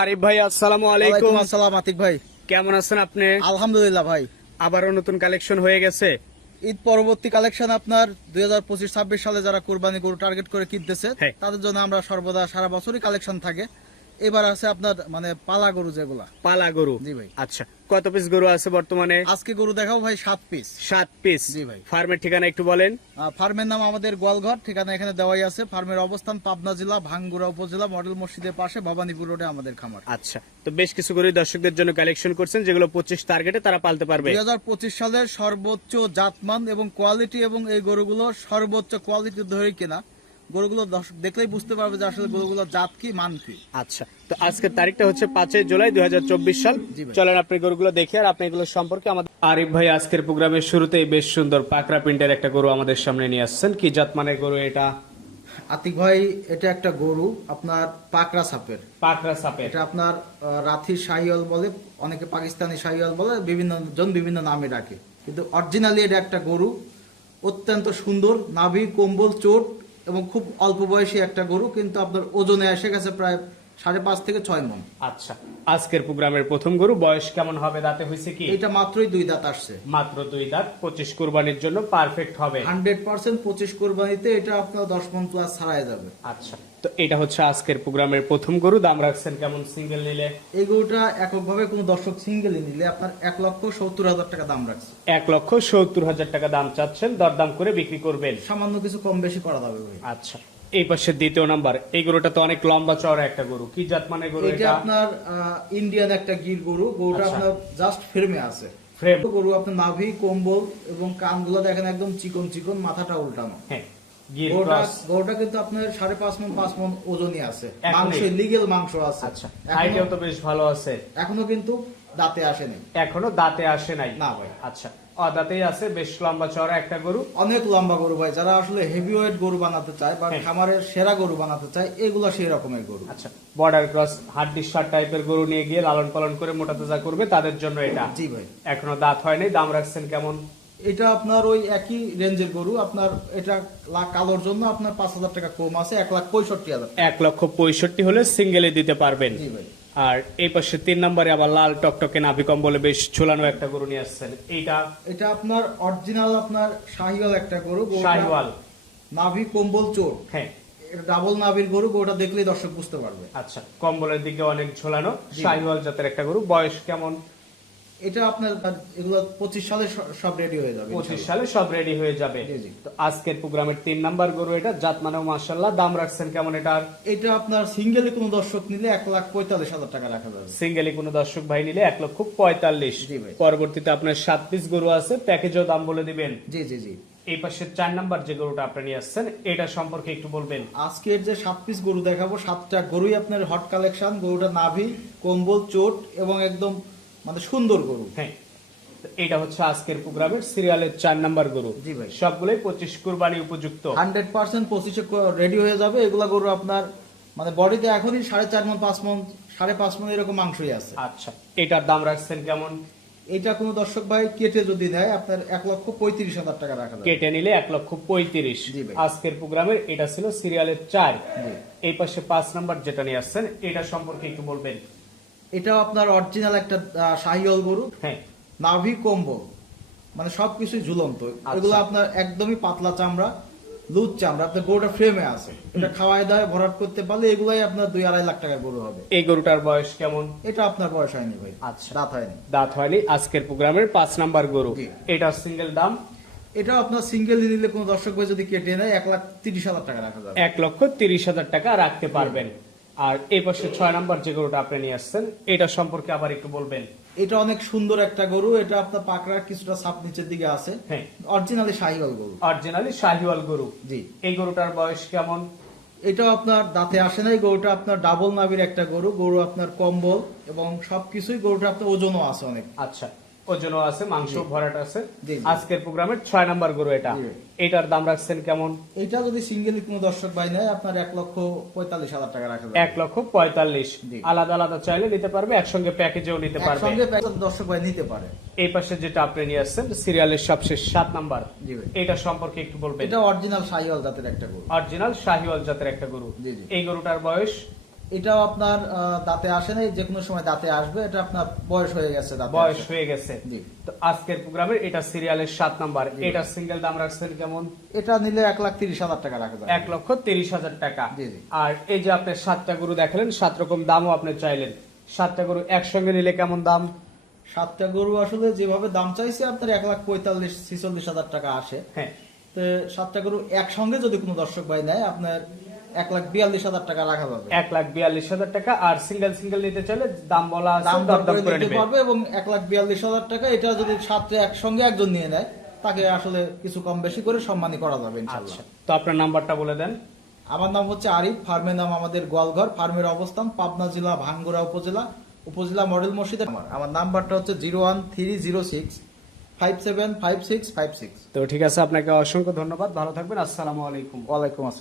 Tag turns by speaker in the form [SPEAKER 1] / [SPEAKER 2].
[SPEAKER 1] আরিফ ভাই আসসালামু আলাইকুম।
[SPEAKER 2] আসসালাম আতিক ভাই।
[SPEAKER 1] কেমন আছেন আপনি?
[SPEAKER 2] আলহামদুলিল্লাহ ভাই।
[SPEAKER 1] আবারও নতুন কালেকশন হয়ে গেছে?
[SPEAKER 2] ঈদ পরবর্তী কালেকশন আপনার দুই হাজার পঁচিশ ছাব্বিশ সালে যারা কোরবানি গরু টার্গেট করে কিনতেছে
[SPEAKER 1] হ্যাঁ।
[SPEAKER 2] তাদের জন্য আমরা সর্বদা সারা বছরই কালেকশন থাকে। এবার আছে আপনার মানে পালা গরু যেগুলা।
[SPEAKER 1] পালা গরু।
[SPEAKER 2] জি ভাই।
[SPEAKER 1] আচ্ছা। কত পিস গরু আছে বর্তমানে?
[SPEAKER 2] আজকে গরু দেখাও ভাই সাত পিস
[SPEAKER 1] সাত পিস
[SPEAKER 2] জি ভাই।
[SPEAKER 1] ফার্মের ঠিকানা একটু বলেন।
[SPEAKER 2] ফার্মের নাম আমাদের গোয়ালঘর ঠিকানা এখানে দেওয়াই আছে। ফার্মের অবস্থান পাবনা জেলা ভাঙ্গুড়া উপজেলা মডেল মসজিদের পাশে ভবানীপুর রোডে আমাদের খামার।
[SPEAKER 1] আচ্ছা তো বেশ কিছু গরু দর্শকদের জন্য কালেকশন করছেন যেগুলো পঁচিশ টার্গেটে তারা পালতে পারবে।
[SPEAKER 2] দুই হাজার পঁচিশ সালের সর্বোচ্চ জাতমান এবং কোয়ালিটি এবং এই গরুগুলো সর্বোচ্চ কোয়ালিটি ধরে কেনা। গরুগুলো দেখলেই বুঝতে পারবে যে আসলে গরুগুলো জাত কি মান কি।
[SPEAKER 1] আচ্ছা তো আজকের তারিখটা হচ্ছে পাঁচই জুলাই দুই হাজার
[SPEAKER 2] চব্বিশ সাল।
[SPEAKER 1] চলেন আপনি গরুগুলো দেখে আর আপনি এগুলো সম্পর্কে আমাদের আরিফ ভাই আজকের প্রোগ্রামের শুরুতেই বেশ সুন্দর পাকড়া প্রিন্টের একটা গরু আমাদের সামনে নিয়ে আসছেন। কি জাত মানের গরু এটা?
[SPEAKER 2] আতিক ভাই এটা একটা গরু আপনার পাকড়া সাপের।
[SPEAKER 1] পাকড়া সাপের।
[SPEAKER 2] এটা আপনার রাথি শাহিওয়াল বলে অনেকে পাকিস্তানি শাহিওয়াল বলে বিভিন্ন জন বিভিন্ন নামে ডাকে। কিন্তু অরিজিনালি এটা একটা গরু অত্যন্ত সুন্দর নাভি কম্বল চোট এবং খুব অল্প বয়সী একটা গরু কিন্তু আপনার ওজনে এসে গেছে প্রায় সাড়ে পাঁচ থেকে ছয় মন।
[SPEAKER 1] আচ্ছা আজকের প্রোগ্রামের প্রথম গরু বয়স কেমন হবে? দাঁতে হয়েছে কি?
[SPEAKER 2] এটা মাত্রই দুই দাঁত আসছে।
[SPEAKER 1] মাত্র দুই দাঁত পঁচিশ কুরবানির জন্য পারফেক্ট হবে।
[SPEAKER 2] হান্ড্রেড পার্সেন্ট পঁচিশ কোরবানিতে এটা আপনার দশ মন প্লাস ছাড়াই যাবে।
[SPEAKER 1] আচ্ছা তো এটা হচ্ছে আজকের প্রোগ্রামের প্রথম গরু। দাম রাখছেন কেমন সিঙ্গেল নিলে?
[SPEAKER 2] এই গরুটা এককভাবে কোনো দর্শক সিঙ্গেলে নিলে আপনার এক লক্ষ সত্তর হাজার টাকা দাম রাখছে।
[SPEAKER 1] এক লক্ষ সত্তর হাজার টাকা দাম চাচ্ছেন দরদাম করে বিক্রি করবেন।
[SPEAKER 2] সামান্য কিছু কম বেশি করা যাবে
[SPEAKER 1] আচ্ছা এই পাশে দ্বিতীয় নাম্বার এই গরুটা তো অনেক লম্বা চওড়া একটা গরু। কি জাত মানে গরু
[SPEAKER 2] এটা আপনার ইন্ডিয়ান একটা গির গরু। গরুটা
[SPEAKER 1] আচ্ছা।
[SPEAKER 2] আপনার জাস্ট ফ্রেমে আছে।
[SPEAKER 1] ফ্রেম
[SPEAKER 2] গরু আপনার নাভি কম্বল এবং কানগুলো দেখেন একদম চিকন চিকন মাথাটা উল্টানো।
[SPEAKER 1] হ্যাঁ
[SPEAKER 2] গরুটা কিন্তু আপনার সাড়ে পাঁচ মন পাঁচ মন ওজনই আছে।
[SPEAKER 1] এখনই?
[SPEAKER 2] মাংস লিগেল মাংস আছে।
[SPEAKER 1] আচ্ছা
[SPEAKER 2] এখনো-
[SPEAKER 1] হাইটেও তো বেশ ভালো আছে।
[SPEAKER 2] এখনও কিন্তু দাঁতে আসেনি।
[SPEAKER 1] এখনও দাঁতে আসে নাই।
[SPEAKER 2] না ভাই।
[SPEAKER 1] আচ্ছা অদাঁতেই আছে বেশ লম্বা একটা গরু।
[SPEAKER 2] অনেক লম্বা গরু ভাই যারা আসলে হেভি ওয়েট গরু বানাতে চায় বা
[SPEAKER 1] হ্যাঁ।
[SPEAKER 2] খামারের সেরা গরু বানাতে চায় এগুলা সেই রকমের গরু।
[SPEAKER 1] আচ্ছা বর্ডার ক্রস হাড্ডি শার্ট টাইপের গরু নিয়ে গিয়ে লালন পালন করে মোটা তাজা করবে তাদের জন্য এটা।
[SPEAKER 2] জি ভাই।
[SPEAKER 1] এখনও দাঁত হয়নি দাম রাখছেন কেমন?
[SPEAKER 2] এটা আপনার ওই একই রেঞ্জের গরু আপনার এটা লাখ কালোর জন্য আপনার পাঁচ হাজার টাকা কম আছে এক লাখ পঁয়ষট্টি হাজার
[SPEAKER 1] এক লক্ষ পঁয়ষট্টি হলে সিঙ্গেলে দিতে পারবেন।
[SPEAKER 2] জি ভাই।
[SPEAKER 1] আর এই পাশে তিন নম্বরে আবার লাল টকটকে নাভি কম্বলে বেশ ঝুলানো একটা গরু নিয়ে আসছেন। এইটা?
[SPEAKER 2] এটা আপনার অরিজিনাল আপনার শাহিওয়াল একটা গরু
[SPEAKER 1] শাহিওয়াল।
[SPEAKER 2] নাভি কম্বল চোর।
[SPEAKER 1] হ্যাঁ।
[SPEAKER 2] এটা ডাবল নাভির গরু গরুটা দেখলেই দর্শক বুঝতে পারবে।
[SPEAKER 1] আচ্ছা কম্বলের দিকে অনেক ঝোলানো শাহিওয়াল জাতের একটা গরু। বয়স কেমন?
[SPEAKER 2] এটা আপনার এগুলো পঁচিশ সালে সব রেডি হয়ে যাবে
[SPEAKER 1] পঁচিশ সালে সব রেডি হয়ে যাবে। তো আজকের প্রোগ্রামের তিন নাম্বার গরু এটা জাত মানেও মার্শাল্লাহ দাম রাখছেন কেমন এটার
[SPEAKER 2] এটা আপনার সিঙ্গেলে কোনো দর্শক নিলে এক লাখ পঁয়তাল্লিশ হাজার টাকা রাখা যাবে।
[SPEAKER 1] সিঙ্গেলি কোনো দর্শক ভাই নিলে এক লক্ষ পঁয়তাল্লিশ। পরবর্তীতে আপনার সাত পিস গরু আছে প্যাকেজও দাম বলে দিবেন।
[SPEAKER 2] জি জি জি।
[SPEAKER 1] এই পাশে চার নাম্বার যে গরুটা আপনি নিয়ে আসছেন এটা সম্পর্কে একটু বলবেন।
[SPEAKER 2] আজকের যে সাত পিস গরু দেখাবো সাতটা গরুই আপনার হট কালেকশন গরুটা নাভি কম্বল চোট এবং একদম মানে সুন্দর গরু।
[SPEAKER 1] হ্যাঁ। এটা হচ্ছে আজকের প্রোগ্রামের সিরিয়ালের চার নাম্বার গরু।
[SPEAKER 2] জি ভাই।
[SPEAKER 1] সবগুলোই পঁচিশ কুরবানি উপযুক্ত।
[SPEAKER 2] হান্ড্রেড পার্সেন্ট পঁচিশে রেডি হয়ে যাবে। এগুলা গরু আপনার মানে বডিতে এখনই সাড়ে চার মন পাঁচ মন সাড়ে পাঁচ মন এরকম মাংসই আছে।
[SPEAKER 1] আচ্ছা এটার দাম রাখছেন কেমন?
[SPEAKER 2] এটা কোনো দর্শক ভাই কেটে যদি দেয় আপনার এক লক্ষ পঁয়ত্রিশ হাজার টাকা রাখা যাবে।
[SPEAKER 1] কেটে নিলে এক লক্ষ পঁয়ত্রিশ। আজকের প্রোগ্রামের এটা ছিল সিরিয়ালের চার। এই পাশে পাঁচ নাম্বার যেটা নিয়ে আসছেন এটা সম্পর্কে একটু বলবেন।
[SPEAKER 2] এটাও আপনার অরিজিনাল একটা আহ, শাহিওয়াল গরু।
[SPEAKER 1] হ্যাঁ।
[SPEAKER 2] নাভি কম্বল। মানে সবকিছুই ঝুলন্ত।
[SPEAKER 1] আচ্ছা।
[SPEAKER 2] এগুলো আপনার একদমই পাতলা চামড়া লুজ চামড়া। আপনার গরুটা ফ্রেমে আছে। এটা খাওয়াই দাওয়ায় ভরাট করতে পারলে এগুলাই আপনার দুই আড়াই লাখ টাকার গরু হবে।
[SPEAKER 1] এই গরুটার বয়স কেমন?
[SPEAKER 2] এটা আপনার বয়স হয়নি ভাই।
[SPEAKER 1] আচ্ছা।
[SPEAKER 2] রাত হয়নি।
[SPEAKER 1] দাঁত হয়নি। আজকের প্রোগ্রামের পাঁচ নাম্বার গরু। এটা সিঙ্গেল দাম?
[SPEAKER 2] এটা আপনার সিঙ্গেল নিলে কোনো দর্শক ভাই যদি কেটে নেয় এক লাখ তিরিশ হাজার টাকা রাখা যাবে।
[SPEAKER 1] এক লক্ষ তিরিশ হাজার টাকা রাখতে পারবেন। আর এই পাশে ছয় নাম্বার যে গরুটা আপনি নিয়ে আসছেন এটা সম্পর্কে আবার একটু বলবেন।
[SPEAKER 2] এটা অনেক সুন্দর একটা গরু এটা আপনার পাকড়া কিছুটা সাপ নিচের দিকে আছে।
[SPEAKER 1] হ্যাঁ।
[SPEAKER 2] অরিজিনালি শাহিওয়াল গরু।
[SPEAKER 1] অরিজিনালি শাহিওয়াল গরু।
[SPEAKER 2] জি।
[SPEAKER 1] এই গরুটার বয়স কেমন?
[SPEAKER 2] এটা আপনার দাঁতে আসে নাই গরুটা আপনার ডাবল নাভির একটা গরু গরু আপনার কম্বল এবং সবকিছুই গরুটা আপনার ওজনও আছে অনেক।
[SPEAKER 1] আচ্ছা। ওজনও আছে মাংস ভরাট আছে। আজকের প্রোগ্রামের ছয় নাম্বার গরু এটা। এটার দাম রাখছেন কেমন?
[SPEAKER 2] এটা যদি সিঙ্গেল কোনো দর্শক ভাই নেয় আপনার এক লক্ষ পঁয়তাল্লিশ হাজার টাকা রাখা যাবে।
[SPEAKER 1] এক লক্ষ পঁয়তাল্লিশ। আলাদা আলাদা চাইলে নিতে পারবে একসঙ্গে প্যাকেজেও নিতে পারবে।
[SPEAKER 2] দর্শক ভাই নিতে পারে।
[SPEAKER 1] এই পাশে যেটা আপনি নিয়ে আসছেন সিরিয়ালের সবশেষ সাত নাম্বার। এটা সম্পর্কে একটু বলবেন।
[SPEAKER 2] এটা অরিজিনাল শাহিওয়াল জাতের একটা গরু।
[SPEAKER 1] অরিজিনাল শাহিওয়াল জাতের একটা গরু। এই গরুটার বয়স
[SPEAKER 2] এটাও আপনার দাঁতে আসে নাই যে কোনো সময় দাঁতে আসবে এটা আপনার বয়স হয়ে গেছে
[SPEAKER 1] বয়স হয়ে গেছে। তো আজকের প্রোগ্রামের এটা সিরিয়ালের সাত নাম্বার। এটা সিঙ্গেল দাম রাখছেন কেমন?
[SPEAKER 2] এটা নিলে এক লাখ তিরিশ হাজার টাকা রাখা যাবে।
[SPEAKER 1] এক লক্ষ তিরিশ হাজার টাকা। আর এই যে আপনি সাতটা গরু দেখালেন সাত রকম দামও আপনি চাইলেন। সাতটা গরু একসঙ্গে নিলে কেমন দাম?
[SPEAKER 2] সাতটা গরু আসলে যেভাবে দাম চাইছে আপনার এক লাখ পঁয়তাল্লিশ ছিচল্লিশ হাজার টাকা আসে।
[SPEAKER 1] হ্যাঁ।
[SPEAKER 2] তো সাতটা গরু একসঙ্গে যদি কোনো দর্শক ভাই নেয় আপনার এক লাখ বিয়াল্লিশ হাজার টাকা রাখা যাবে
[SPEAKER 1] এক লাখ বিয়াল্লিশ হাজার টাকা আর সিঙ্গেল সিঙ্গেল নিতে চাইলে দাম বলা
[SPEAKER 2] দাম দর
[SPEAKER 1] দরদাম
[SPEAKER 2] করে নিতে পারবে এবং এক লাখ বিয়াল্লিশ হাজার টাকা এটা যদি সাতটা একসঙ্গে একজন নিয়ে নেয় তাকে আসলে কিছু কম বেশি করে সম্মানী করা যাবে
[SPEAKER 1] আচ্ছা। তো আপনার নাম্বারটা বলে দেন।
[SPEAKER 2] আমার নাম হচ্ছে আরিফ ফার্মের নাম আমাদের গোয়ালঘর ফার্মের অবস্থান পাবনা জেলা ভাঙ্গুরা উপজেলা উপজেলা মডেল মসজিদের আমার আমার নাম্বারটা হচ্ছে zero one three zero six five seven five six five six.
[SPEAKER 1] তো ঠিক আছে আপনাকে অসংখ্য ধন্যবাদ ভালো থাকবেন আসসালামু আলাইকুম।
[SPEAKER 2] ওয়ালাইকুম আসসালাম।